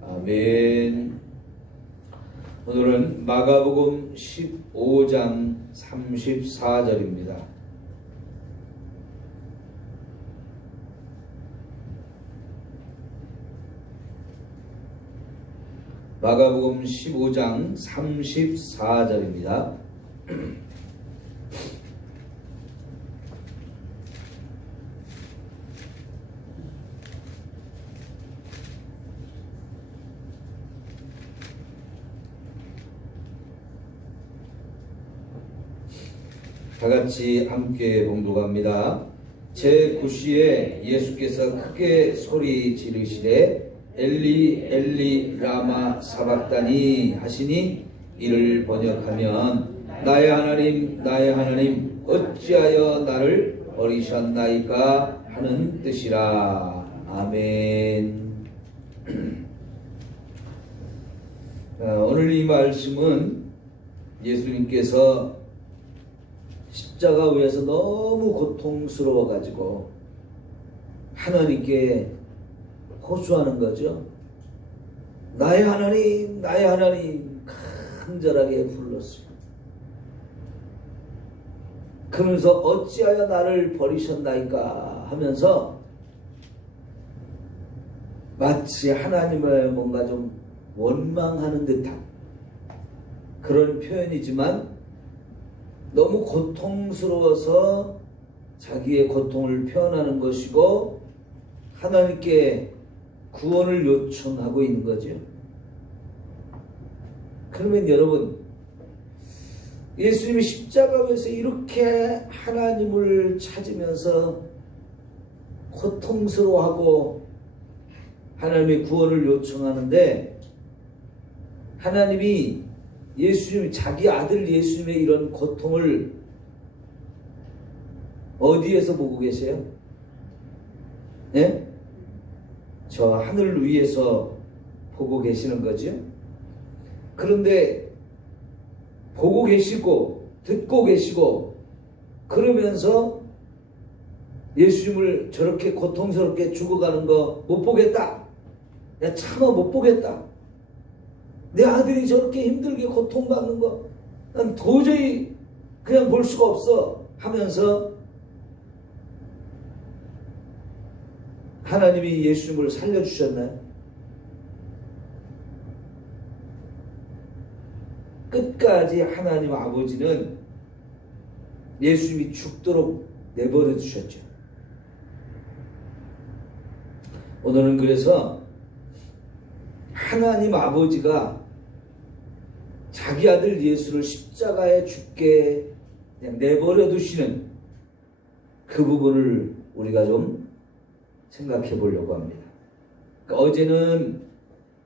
아멘. 오늘은 마가복음 15장 34절입니다. 마가복음 15장 34절입니다. 다같이 함께 봉독합니다. 제9시에 예수께서 크게 소리 지르시되 엘리 엘리 라마 사박다니 하시니, 이를 번역하면 나의 하나님 나의 하나님 어찌하여 나를 버리셨나이까 하는 뜻이라. 아멘. 오늘 이 말씀은 예수님께서 십자가 위에서 너무 고통스러워 가지고 하나님께 호소하는 거죠. 나의 하나님 나의 하나님 간절하게 불렀어요. 그러면서 어찌하여 나를 버리셨나이까 하면서 마치 하나님을 뭔가 좀 원망하는 듯한 그런 표현이지만, 너무 고통스러워서 자기의 고통을 표현하는 것이고 하나님께 구원을 요청하고 있는 거죠. 그러면 여러분, 예수님이 십자가에서 이렇게 하나님을 찾으면서 고통스러워하고 하나님의 구원을 요청하는데, 하나님이 예수님, 자기 아들 예수님의 이런 고통을 어디에서 보고 계세요? 네? 저 하늘 위에서 보고 계시는 거죠. 그런데 보고 계시고 듣고 계시고 그러면서 예수님을 저렇게 고통스럽게 죽어가는 거 못 보겠다. 야, 참아 못 보겠다. 내 아들이 저렇게 힘들게 고통받는 거 난 도저히 그냥 볼 수가 없어 하면서 하나님이 예수님을 살려주셨나요? 끝까지 하나님 아버지는 예수님이 죽도록 내버려 두셨죠. 오늘은 그래서 하나님 아버지가 자기 아들 예수를 십자가에 죽게 그냥 내버려 두시는 그 부분을 우리가 좀 생각해 보려고 합니다. 그러니까 어제는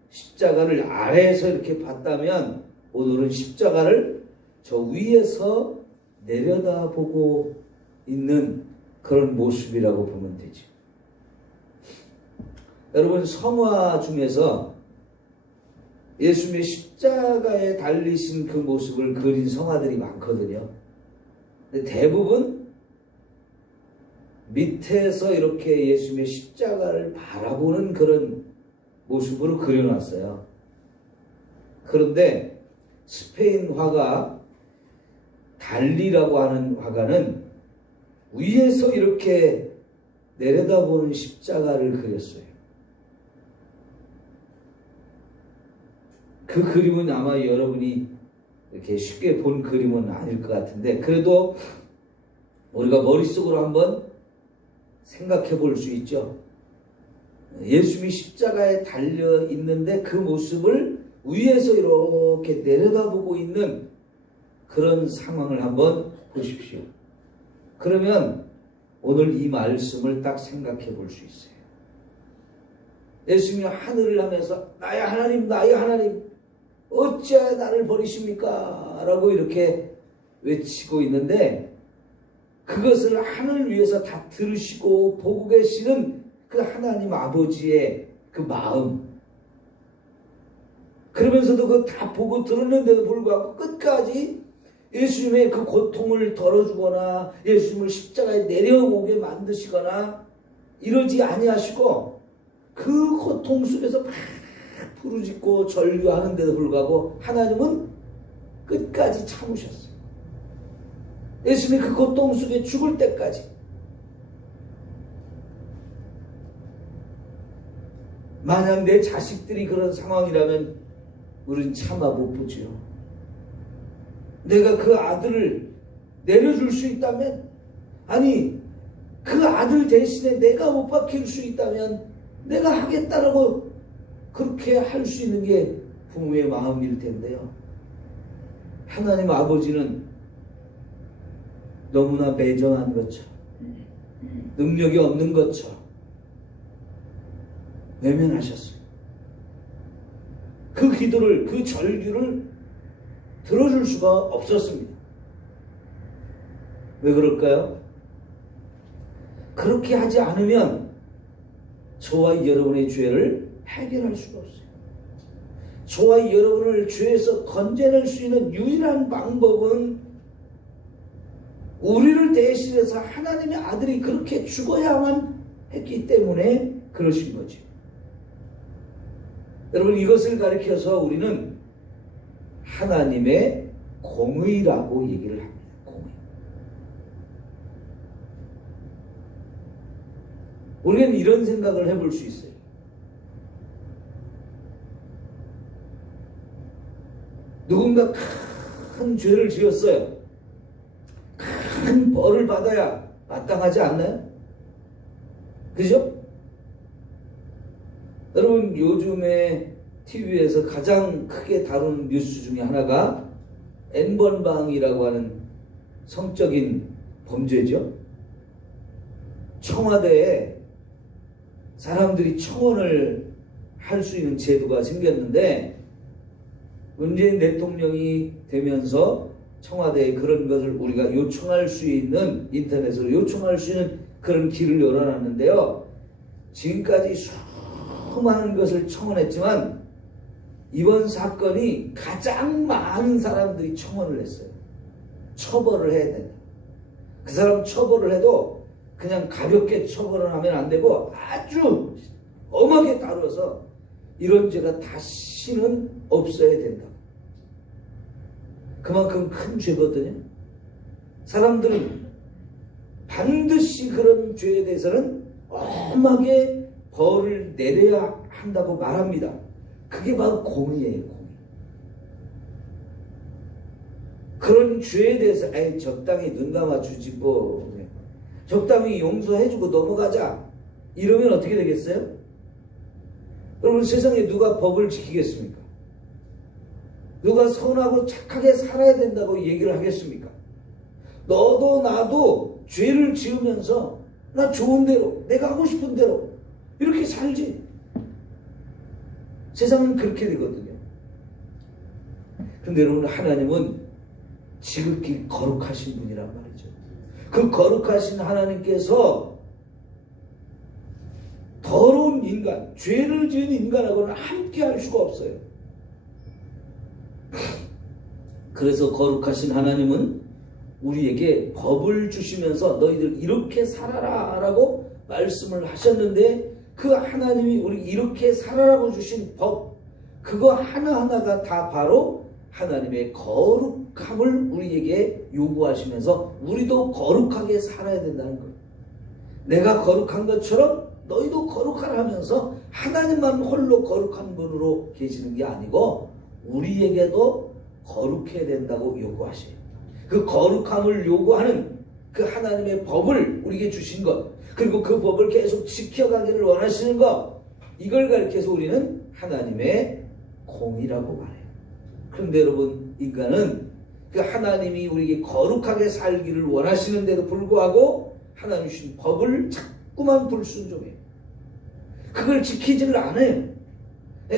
십자가를 아래에서 이렇게 봤다면, 오늘은 십자가를 저 위에서 내려다보고 있는 그런 모습이라고 보면 되죠. 여러분, 성화 중에서 예수님의 십자가에 달리신 그 모습을 그린 성화들이 많거든요. 근데 대부분 밑에서 이렇게 예수님의 십자가를 바라보는 그런 모습으로 그려놨어요. 그런데 스페인 화가 달리라고 하는 화가는 위에서 이렇게 내려다보는 십자가를 그렸어요. 그 그림은 아마 여러분이 이렇게 쉽게 본 그림은 아닐 것 같은데, 그래도 우리가 머릿속으로 한번 생각해 볼 수 있죠. 예수님이 십자가에 달려 있는데 그 모습을 위에서 이렇게 내려다보고 있는 그런 상황을 한번 보십시오. 그러면 오늘 이 말씀을 딱 생각해 볼 수 있어요. 예수님이 하늘을 하면서 나의 하나님 나의 하나님 어찌하여 나를 버리십니까? 라고 이렇게 외치고 있는데, 그것을 하늘 위에서 다 들으시고 보고 계시는 그 하나님 아버지의 그 마음, 그러면서도 그거 다 보고 들었는데도 불구하고 끝까지 예수님의 그 고통을 덜어주거나 예수님을 십자가에 내려오게 만드시거나 이러지 아니하시고 그 고통 속에서 막 부르짖고 절규하는데도 불구하고 하나님은 끝까지 참으셨어요. 예수님이 그 고통 속에 죽을 때까지. 만약 내 자식들이 그런 상황이라면 우리는 참아 못 보지요. 내가 그 아들을 내려줄 수 있다면, 아니 그 아들 대신에 내가 못 박힐 수 있다면 내가 하겠다라고 그렇게 할 수 있는 게 부모의 마음일 텐데요. 하나님 아버지는 너무나 매정한 것처럼, 능력이 없는 것처럼 외면하셨어요. 그 기도를, 그 절규를 들어줄 수가 없었습니다. 왜 그럴까요? 그렇게 하지 않으면 저와 여러분의 죄를 해결할 수가 없어요. 저와 여러분을 죄에서 건져낼 수 있는 유일한 방법은 우리를 대신해서 하나님의 아들이 그렇게 죽어야만 했기 때문에 그러신 거죠. 여러분, 이것을 가리켜서 우리는 하나님의 공의라고 얘기를 합니다. 공의. 우리는 이런 생각을 해볼 수 있어요. 누군가 큰 죄를 지었어요. 큰 벌을 받아야 마땅하지 않나요? 그죠? 여러분, 요즘에 TV에서 가장 크게 다루는 뉴스 중에 하나가 N번방이라고 하는 성적인 범죄죠. 청와대에 사람들이 청원을 할 수 있는 제도가 생겼는데, 문재인 대통령이 되면서 청와대에 그런 것을 우리가 요청할 수 있는, 인터넷으로 요청할 수 있는 그런 길을 열어놨는데요. 지금까지 수많은 것을 청원했지만 이번 사건이 가장 많은 사람들이 청원을 했어요. 처벌을 해야 된다. 그 사람 처벌을 해도 그냥 가볍게 처벌을 하면 안 되고 아주 엄하게 다뤄서 이런 죄가 다시는 없어야 된다. 그만큼 큰 죄거든요. 사람들은 반드시 그런 죄에 대해서는 엄하게 벌을 내려야 한다고 말합니다. 그게 바로 공의예요. 공의. 그런 죄에 대해서 적당히 눈 감아주지 뭐, 적당히 용서해주고 넘어가자 이러면 어떻게 되겠어요? 여러분, 세상에 누가 법을 지키겠습니까? 누가 선하고 착하게 살아야 된다고 얘기를 하겠습니까? 너도 나도 죄를 지으면서 나 좋은 대로, 내가 하고 싶은 대로 이렇게 살지. 세상은 그렇게 되거든요. 그런데 여러분, 하나님은 지극히 거룩하신 분이란 말이죠. 그 거룩하신 하나님께서 더러운 인간, 죄를 지은 인간하고는 함께 할 수가 없어요. 그래서 거룩하신 하나님은 우리에게 법을 주시면서 너희들 이렇게 살아라 라고 말씀을 하셨는데, 그 하나님이 우리 이렇게 살아라고 주신 법, 그거 하나하나가 다 바로 하나님의 거룩함을 우리에게 요구하시면서 우리도 거룩하게 살아야 된다는 거예요. 내가 거룩한 것처럼 너희도 거룩하라 하면서 하나님만 홀로 거룩한 분으로 계시는 게 아니고 우리에게도 거룩해야 된다고 요구하셔요. 그 거룩함을 요구하는 그 하나님의 법을 우리에게 주신 것, 그리고 그 법을 계속 지켜가기를 원하시는 것, 이걸 가리켜서 우리는 하나님의 공의라고 말해요. 그런데 여러분, 인간은 그 하나님이 우리에게 거룩하게 살기를 원하시는데도 불구하고 하나님 주신 법을 자꾸만 불순종해요. 그걸 지키지를 않아요.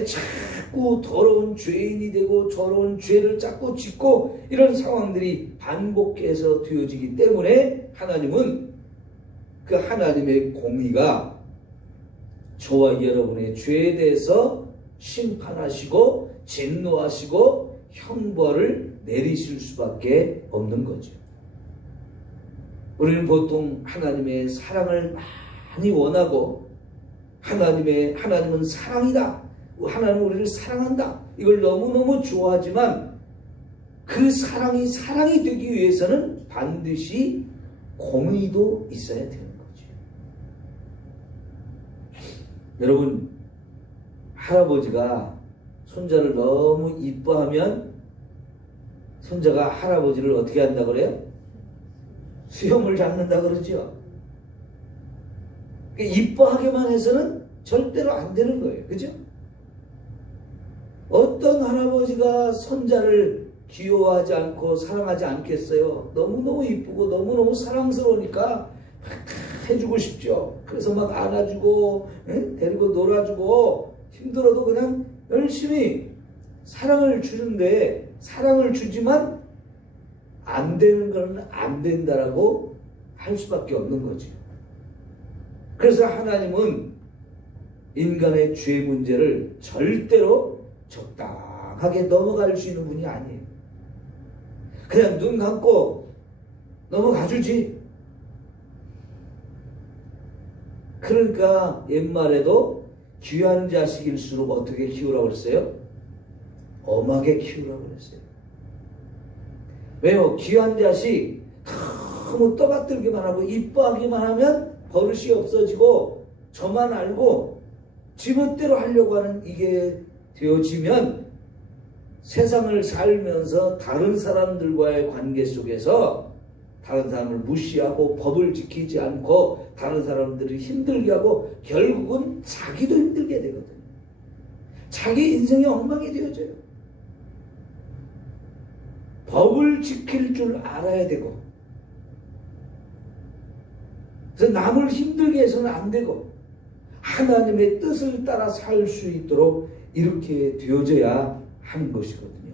자꾸 더러운 죄인이 되고 더러운 죄를 자꾸 짓고 이런 상황들이 반복해서 되어지기 때문에 하나님은 그 하나님의 공의가 저와 여러분의 죄에 대해서 심판하시고 진노하시고 형벌을 내리실 수밖에 없는 거죠. 우리는 보통 하나님의 사랑을 많이 원하고 하나님은 사랑이다. 하나님은 우리를 사랑한다. 이걸 너무너무 좋아하지만 그 사랑이 되기 위해서는 반드시 공의도 있어야 되는 거죠. 여러분, 할아버지가 손자를 너무 이뻐하면 손자가 할아버지를 어떻게 한다 그래요? 수염을 잡는다 그러죠. 이뻐하게만 해서는 절대로 안 되는 거예요. 그죠? 어떤 할아버지가 손자를 귀여워하지 않고 사랑하지 않겠어요? 너무너무 이쁘고 너무너무 사랑스러우니까 해주고 싶죠. 그래서 막 안아주고 데리고 놀아주고 힘들어도 그냥 열심히 사랑을 주는데, 사랑을 주지만 안 되는 건 안 된다라고 할 수밖에 없는 거죠. 그래서 하나님은 인간의 죄 문제를 절대로 적당하게 넘어갈 수 있는 분이 아니에요. 그냥 눈 감고 넘어가주지. 그러니까 옛말에도 귀한 자식일수록 어떻게 키우라고 그랬어요? 엄하게 키우라고 그랬어요. 왜요? 귀한 자식 너무 떠받들기만 하고 이뻐하기만 하면 버릇이 없어지고 저만 알고 지멋대로 하려고 하는 이게 되어지면 세상을 살면서 다른 사람들과의 관계 속에서 다른 사람을 무시하고 법을 지키지 않고 다른 사람들을 힘들게 하고 결국은 자기도 힘들게 되거든요. 자기 인생이 엉망이 되어져요. 법을 지킬 줄 알아야 되고, 그래서 남을 힘들게 해서는 안 되고 하나님의 뜻을 따라 살 수 있도록 이렇게 되어져야 하는 것이거든요.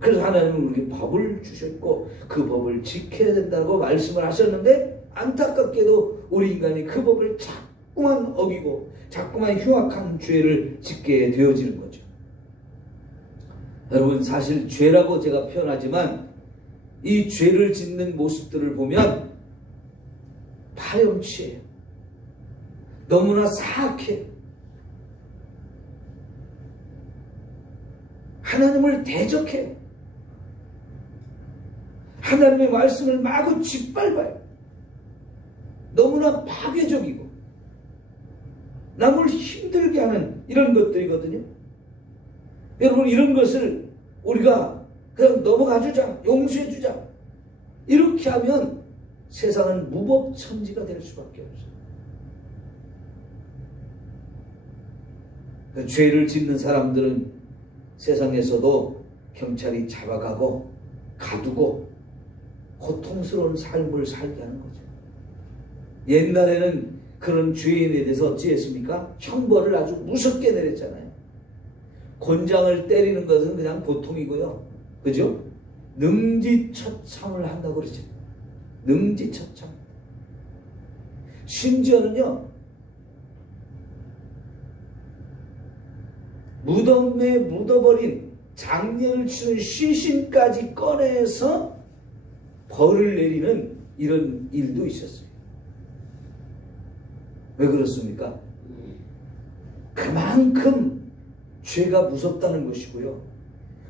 그래서 하나님은 우리에게 법을 주셨고 그 법을 지켜야 된다고 말씀을 하셨는데, 안타깝게도 우리 인간이 그 법을 자꾸만 어기고 자꾸만 흉악한 죄를 짓게 되어지는 거죠. 여러분, 사실 죄라고 제가 표현하지만 이 죄를 짓는 모습들을 보면 파렴치해요. 너무나 사악해요. 하나님을 대적해요. 하나님의 말씀을 마구 짓밟아요. 너무나 파괴적이고 남을 힘들게 하는 이런 것들이거든요. 여러분, 이런 것을 우리가 그냥 넘어가주자, 용서해주자, 이렇게 하면 세상은 무법천지가 될 수밖에 없어요. 죄를 짓는 사람들은 세상에서도 경찰이 잡아가고 가두고 고통스러운 삶을 살게 하는 거죠. 옛날에는 그런 죄인에 대해서 어찌했습니까? 형벌을 아주 무섭게 내렸잖아요. 곤장을 때리는 것은 그냥 보통이고요. 그죠? 능지처참을 한다고 그러죠. 능지처참. 심지어는요, 무덤에 묻어버린 장례를 치는 시신까지 꺼내서 벌을 내리는 이런 일도 있었어요. 왜 그렇습니까? 그만큼 죄가 무섭다는 것이고요.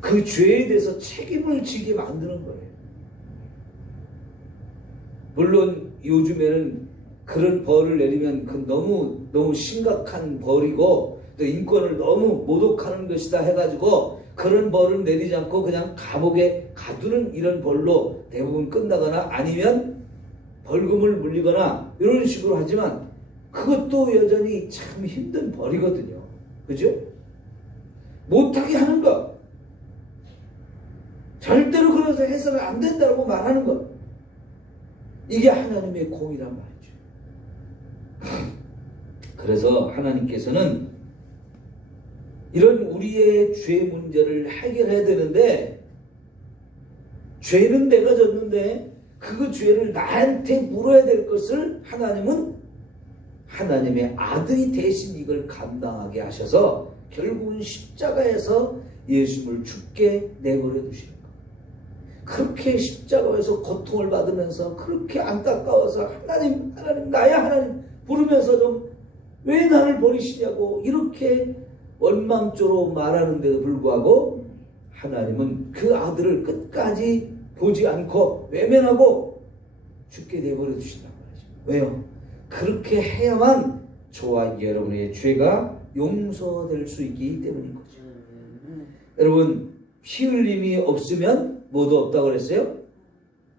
그 죄에 대해서 책임을 지게 만드는 거예요. 물론 요즘에는 그런 벌을 내리면 그 너무 심각한 벌이고 또 인권을 너무 모독하는 것이다 해가지고 그런 벌을 내리지 않고 그냥 감옥에 가두는 이런 벌로 대부분 끝나거나 아니면 벌금을 물리거나 이런 식으로 하지만 그것도 여전히 참 힘든 벌이거든요. 그죠? 못하게 하는 것, 절대로 그래서 해서는 안 된다고 말하는 것, 이게 하나님의 공이란 말이죠. 그래서 하나님께서는 이런 우리의 죄 문제를 해결해야 되는데, 죄는 내가 졌는데 그 죄를 나한테 물어야 될 것을 하나님은 하나님의 아들이 대신 이걸 감당하게 하셔서 결국은 십자가에서 예수님을 죽게 내버려 두시는 거예요. 그렇게 십자가에서 고통을 받으면서 그렇게 안타까워서 하나님 나의 하나님 부르면서 좀 왜 나를 버리시냐고 이렇게 원망조로 말하는데도 불구하고 하나님은 그 아들을 끝까지 보지 않고 외면하고 죽게 내버려 두신단 말이죠. 왜요? 그렇게 해야만 저와 여러분의 죄가 용서될 수 있기 때문인 거죠. 여러분, 피 흘림이 없으면 뭐도 없다고 그랬어요?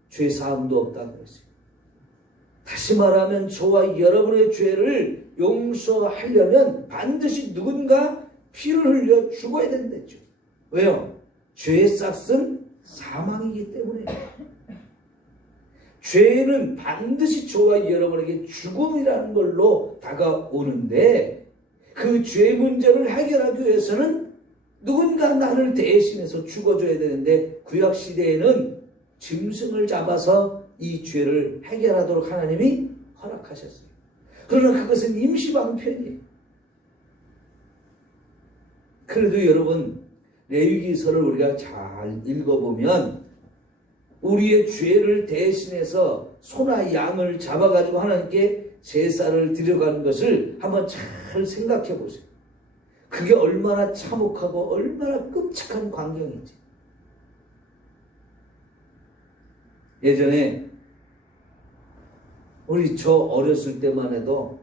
죄 사함도 없다고 그랬어요. 다시 말하면 저와 여러분의 죄를 용서하려면 반드시 누군가 피를 흘려 죽어야 된다죠. 왜요? 죄의 싹은 사망이기 때문에. 죄는 반드시 저와 여러분에게 죽음이라는 걸로 다가오는데 그 죄 문제를 해결하기 위해서는 누군가 나를 대신해서 죽어줘야 되는데 구약시대에는 짐승을 잡아서 이 죄를 해결하도록 하나님이 허락하셨어요. 그러나 그것은 임시방편이에요. 그래도 여러분, 레위기서를 우리가 잘 읽어보면 우리의 죄를 대신해서 소나 양을 잡아가지고 하나님께 제사를 드려가는 것을 한번 잘 생각해 보세요. 그게 얼마나 참혹하고 얼마나 끔찍한 광경인지. 예전에 저 어렸을 때만 해도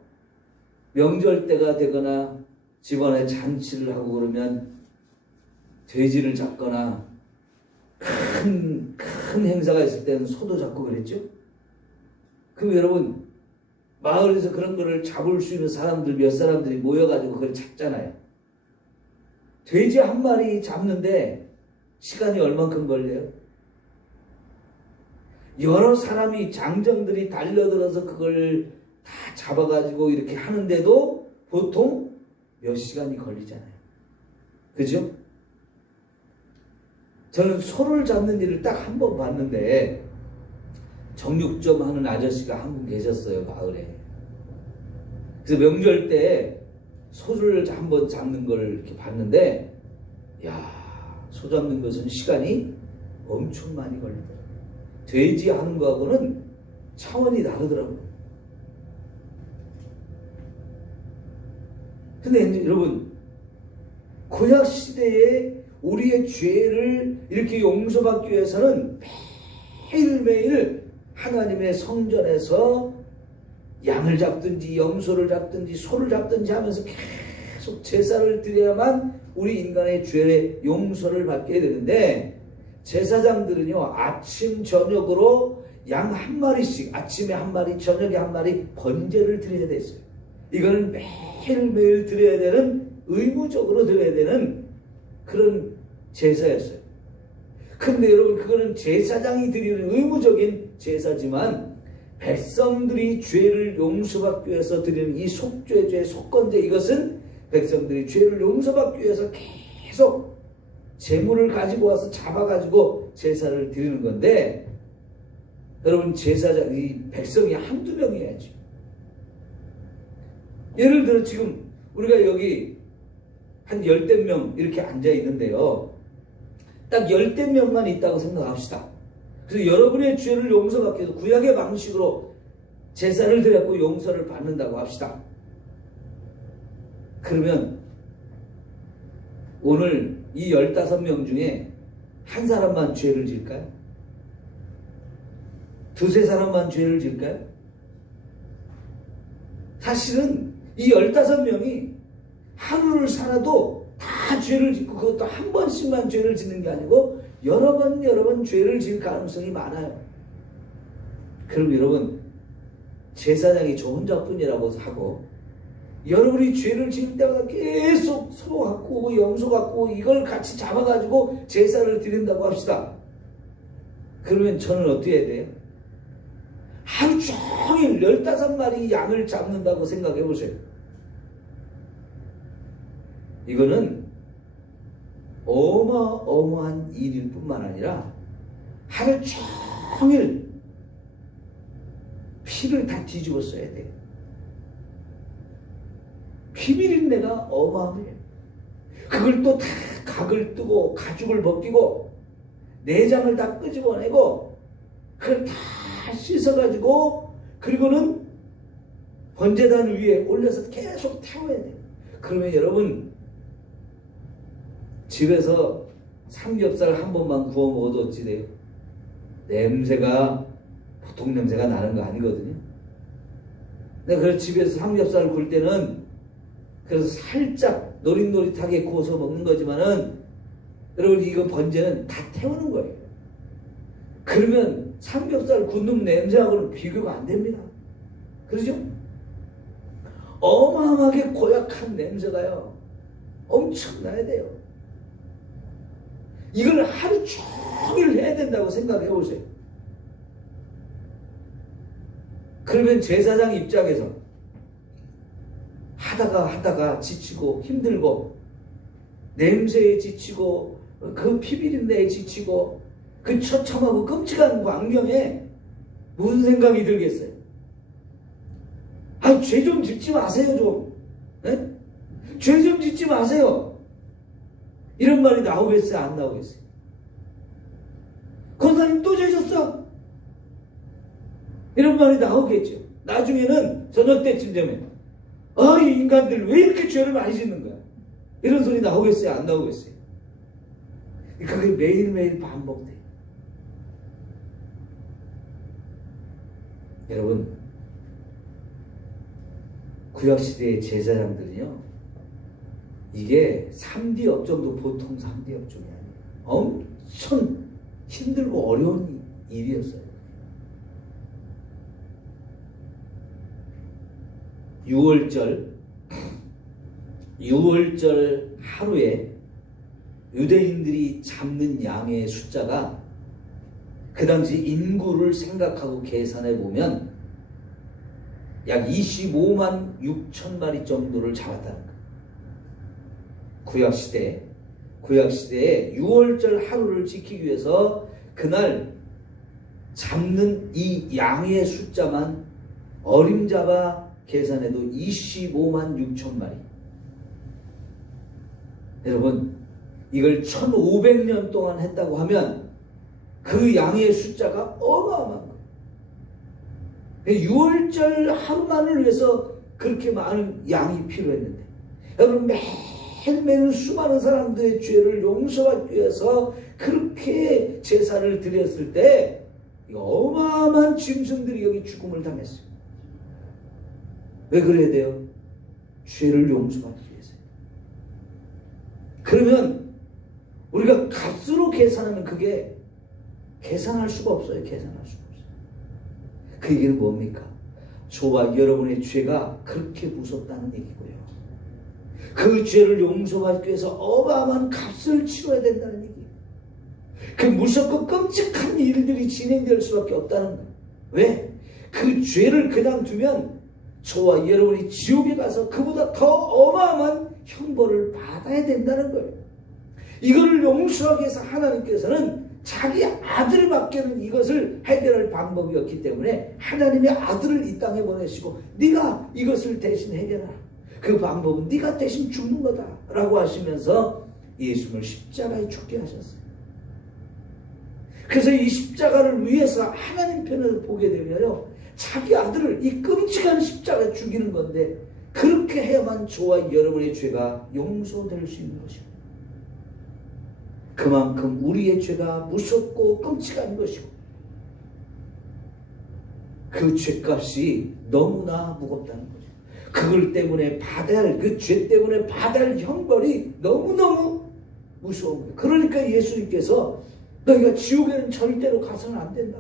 명절 때가 되거나 집안에 잔치를 하고 그러면 돼지를 잡거나 큰 행사가 있을 때는 소도 잡고 그랬죠. 그럼 여러분, 마을에서 그런 거를 잡을 수 있는 사람들 몇 사람들이 모여가지고 그걸 잡잖아요. 돼지 한 마리 잡는데 시간이 얼만큼 걸려요? 여러 사람이 장정들이 달려들어서 그걸 다 잡아가지고 이렇게 하는데도 보통 몇 시간이 걸리잖아요. 그죠? 저는 소를 잡는 일을 딱 한 번 봤는데 정육점 하는 아저씨가 한 분 계셨어요, 마을에. 그래서 명절 때 소를 한번 잡는 걸 이렇게 봤는데, 소 잡는 것은 시간이 엄청 많이 걸리더라고요. 돼지 하는 거하고는 차원이 다르더라고요. 근데 여러분, 구약 시대에 우리의 죄를 이렇게 용서받기 위해서는 매일매일 하나님의 성전에서 양을 잡든지 염소를 잡든지 소를 잡든지 하면서 계속 제사를 드려야만 우리 인간의 죄의 용서를 받게 되는데, 제사장들은요 아침 저녁으로 양 한 마리씩, 아침에 한 마리 저녁에 한 마리 번제를 드려야 됐어요. 이거는 매일매일 드려야 되는, 의무적으로 드려야 되는 그런 제사였어요. 근데 여러분, 그거는 제사장이 드리는 의무적인 제사지만 백성들이 죄를 용서받기 위해서 드리는 이 속죄제, 속건제, 이것은 백성들이 죄를 용서받기 위해서 계속 재물을 가지고 와서 잡아가지고 제사를 드리는 건데, 여러분, 제사장, 이 백성이 한두 명이어야지. 예를 들어 지금 우리가 여기 한 열댓 명 이렇게 앉아 있는데요, 딱 열댓 명만 있다고 생각합시다. 그래서 여러분의 죄를 용서받기 위해서 구약의 방식으로 제사를 드렸고 용서를 받는다고 합시다. 그러면 오늘 이 15명 중에 한 사람만 죄를 질까요? 두세 사람만 죄를 질까요? 사실은 이 15명이 하루를 살아도 다 죄를 짓고, 그것도 한 번씩만 죄를 짓는 게 아니고 여러 번 죄를 지을 가능성이 많아요. 그럼 여러분, 제사장이 저 혼자뿐이라고 하고 여러분이 죄를 지을 때마다 계속 소 갖고 오고 염소 갖고 오고 이걸 같이 잡아가지고 제사를 드린다고 합시다. 그러면 저는 어떻게 해야 돼요? 하루 종일 15마리 양을 잡는다고 생각해 보세요. 이거는 어마어마한 일일 뿐만 아니라 하루 종일 피를 다 뒤집어 써야 돼요. 피비린내가 어마어마해요. 그걸 또 다 각을 뜨고 가죽을 벗기고 내장을 다 끄집어내고 그걸 다 씻어가지고, 그리고는 번제단 위에 올려서 계속 태워야 돼요. 그러면 여러분 집에서 삼겹살 한 번만 구워 먹어도 어찌 돼요? 냄새가 보통 냄새가 나는 거 아니거든요. 근데 그래서 집에서 삼겹살을 구울 때는 그래서 살짝 노릇노릇하게 구워서 먹는 거지만은 여러분 이거 번제는 다 태우는 거예요. 그러면 삼겹살 굽는 냄새하고는 비교가 안 됩니다. 그러죠? 어마어마하게 고약한 냄새가요. 엄청나야 돼요. 이걸 하루 종일 해야 된다고 생각해 보세요. 그러면 제사장 입장에서 하다가 지치고 힘들고 냄새에 지치고 그 피비린내에 지치고 그 처참하고 끔찍한 광경에 무슨 생각이 들겠어요? 아, 죄 좀 짓지 마세요 좀. 네? 죄 좀 짓지 마세요. 이런 말이 나오겠어요? 안 나오겠어요? 권사님 또 죄 졌어? 이런 말이 나오겠죠. 나중에는 저녁 때쯤 되면 이 인간들 왜 이렇게 죄를 많이 짓는 거야? 이런 소리 나오겠어요? 안 나오겠어요? 그게 매일매일 반복돼요. 여러분, 구약시대의 제사장들은요, 이게 3D 업종도 보통 3D 업종이 아니에요. 엄청 힘들고 어려운 일이었어요. 6월절 하루에 유대인들이 잡는 양의 숫자가 그 당시 인구를 생각하고 계산해 보면 약 25만 6천 마리 정도를 잡았다는 거예요. 구약시대에 6월절 하루를 지키기 위해서 그날 잡는 이 양의 숫자만 어림잡아 계산해도 25만 6천 마리. 여러분, 이걸 1500년 동안 했다고 하면 그 양의 숫자가 어마어마한 거예요. 6월절 하루만을 위해서 그렇게 많은 양이 필요했는데, 여러분 매일매일 수많은 사람들의 죄를 용서하기 위해서 그렇게 제사를 드렸을 때 어마어마한 짐승들이 여기 죽음을 당했어요. 왜 그래야 돼요? 죄를 용서하기 위해서요. 그러면 우리가 값으로 계산하면 그게 계산할 수가 없어요. 그 얘기는 뭡니까? 저와 여러분의 죄가 그렇게 무섭다는 얘기고요. 그 죄를 용서하기 위해서 어마어마한 값을 치러야 된다는 얘기예요. 그 무섭고 끔찍한 일들이 진행될 수밖에 없다는 거예요. 왜? 그 죄를 그냥 두면 저와 여러분이 지옥에 가서 그보다 더 어마어마한 형벌을 받아야 된다는 거예요. 이거를 용서하기 위해서 하나님께서는 자기 아들밖에는 이것을 해결할 방법이 없기 때문에 하나님의 아들을 이 땅에 보내시고 네가 이것을 대신 해결하라. 그 방법은 네가 대신 죽는 거다 라고 하시면서 예수님을 십자가에 죽게 하셨어요. 그래서 이 십자가를 위해서 하나님 편을 보게 되면요, 자기 아들을 이 끔찍한 십자가에 죽이는 건데 그렇게 해야만 저와 여러분의 죄가 용서될 수 있는 것입니다. 그만큼 우리의 죄가 무섭고 끔찍한 것이고 그 죄값이 너무나 무겁다는 거죠. 그걸 때문에 그 죄 때문에 받아야 할 형벌이 너무너무 무서운 거예요. 그러니까 예수님께서 너희가 지옥에는 절대로 가서는 안 된다.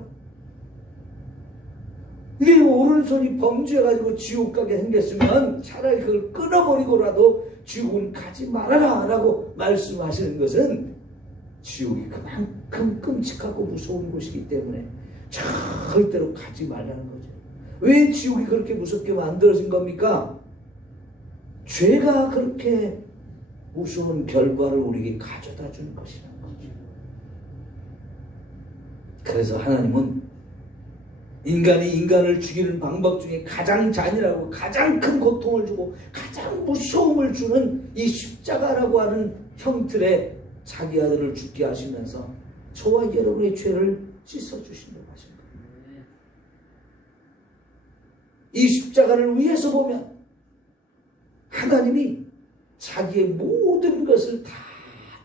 이게 오른손이 범죄해가지고 지옥 가게 생겼으면 차라리 그걸 끊어버리고라도 지옥은 가지 말아라 라고 말씀하시는 것은 지옥이 그만큼 끔찍하고 무서운 곳이기 때문에 절대로 가지 말라는 거죠. 왜 지옥이 그렇게 무섭게 만들어진 겁니까? 죄가 그렇게 무서운 결과를 우리에게 가져다 주는 것이라는 거죠. 그래서 하나님은 인간이 인간을 죽이는 방법 중에 가장 잔인하고 가장 큰 고통을 주고 가장 무서움을 주는 이 십자가라고 하는 형틀에 자기 아들을 죽게 하시면서 저와 여러분의 죄를 씻어주신다고 하신 거예요. 이 십자가를 위해서 보면 하나님이 자기의 모든 것을 다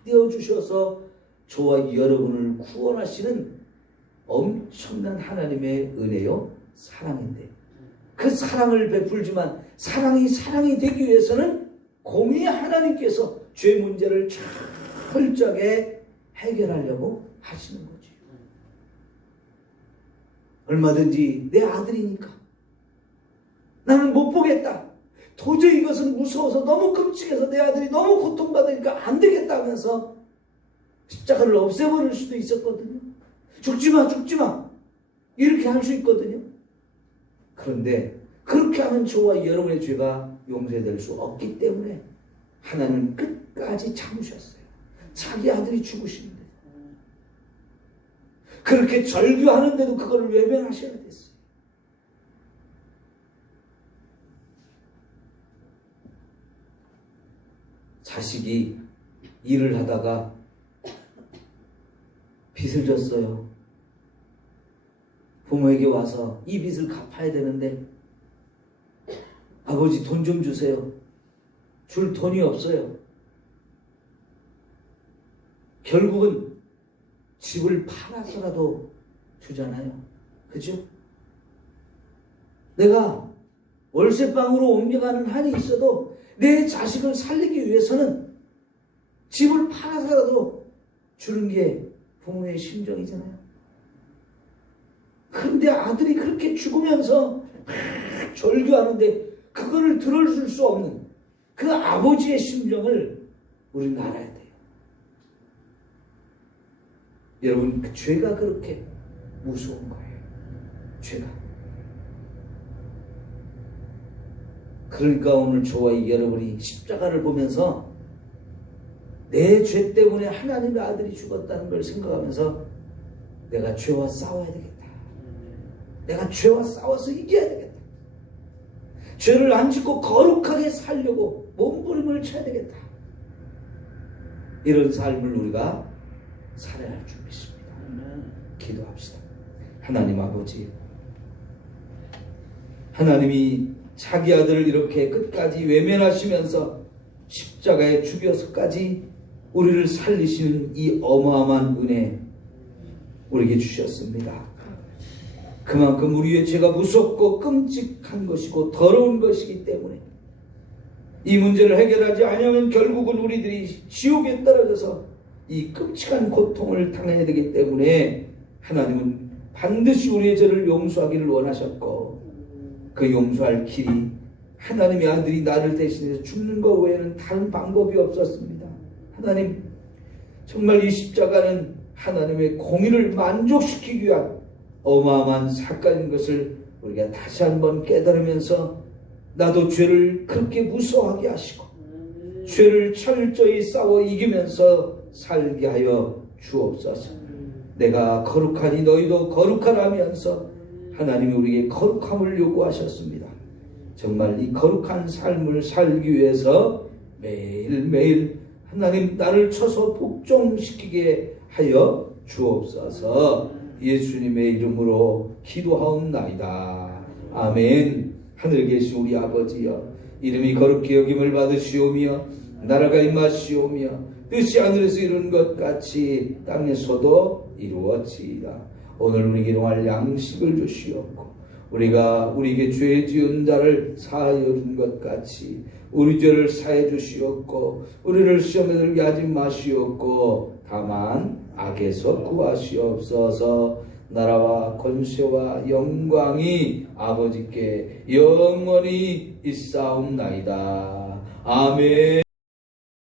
떼어주셔서 저와 여러분을 구원하시는 엄청난 하나님의 은혜요 사랑인데, 그 사랑을 베풀지만 사랑이 되기 위해서는 공의의 하나님께서 죄 문제를 철저하게 해결하려고 하시는 거죠. 얼마든지 내 아들이니까 나는 못 보겠다, 도저히 이것은 무서워서 너무 끔찍해서 내 아들이 너무 고통받으니까 안 되겠다 하면서 십자가를 없애버릴 수도 있었거든요. 죽지마 이렇게 할 수 있거든요. 그런데 그렇게 하면 저와 여러분의 죄가 용서될 수 없기 때문에 하나님은 끝까지 참으셨어요. 자기 아들이 죽으시는데 그렇게 절규하는데도 그걸 외면하셔야 됐어요. 자식이 일을 하다가 빚을 졌어요. 부모에게 와서 이 빚을 갚아야 되는데 아버지 돈 좀 주세요. 줄 돈이 없어요. 결국은 집을 팔아서라도 주잖아요. 그죠? 내가 월세방으로 옮겨가는 한이 있어도 내 자식을 살리기 위해서는 집을 팔아서라도 주는 게 부모의 심정이잖아요. 그런데 아들이 그렇게 죽으면서 막 절규하는데 그거를 들어줄 수 없는 그 아버지의 심정을 우리는 알아야 돼요. 여러분, 그 죄가 그렇게 무서운 거예요. 죄가. 그러니까 오늘 저와 여러분이 십자가를 보면서 내 죄 때문에 하나님의 아들이 죽었다는 걸 생각하면서 내가 죄와 싸워야 되겠다. 내가 죄와 싸워서 이겨야 되겠다. 죄를 안 짓고 거룩하게 살려고 몸부림을 쳐야 되겠다. 이런 삶을 우리가 살아야 할 줄 믿습니다. 기도합시다. 하나님 아버지, 하나님이 자기 아들을 이렇게 끝까지 외면하시면서 십자가에 죽여서까지 우리를 살리시는 이 어마어마한 은혜 우리에게 주셨습니다. 그만큼 우리의 죄가 무섭고 끔찍한 것이고 더러운 것이기 때문에 이 문제를 해결하지 않으면 결국은 우리들이 지옥에 떨어져서 이 끔찍한 고통을 당해야 되기 때문에 하나님은 반드시 우리의 죄를 용서하기를 원하셨고, 그 용서할 길이 하나님의 아들이 나를 대신해서 죽는 것 외에는 다른 방법이 없었습니다. 하나님, 정말 이 십자가는 하나님의 공의를 만족시키기 위한 어마어마한 사건인 것을 우리가 다시 한번 깨달으면서 나도 죄를 그렇게 무서워하게 하시고 죄를 철저히 싸워 이기면서 살게 하여 주옵소서. 내가 거룩하니 너희도 거룩하라 하면서 하나님이 우리에게 거룩함을 요구하셨습니다. 정말 이 거룩한 삶을 살기 위해서 매일매일 하나님 나를 쳐서 복종시키게 하여 주옵소서. 예수님의 이름으로 기도하옵나이다. 아멘. 하늘에 계신 우리 아버지여, 이름이 거룩히 여김을 받으시오며 나라가 임하시오며 뜻이 하늘에서 이루는 것 같이 땅에서도 이루어지이다. 오늘 우리에게 일용할 양식을 주시옵고 우리가 우리에게 죄 지은 자를 사하여 준 것 같이 우리 죄를 사해 주시옵고 우리를 시험에 들게 하지 마시옵고 다만 악에서 구하시옵소서. 나라와 권세와 영광이 아버지께 영원히 있사옵나이다. 아멘.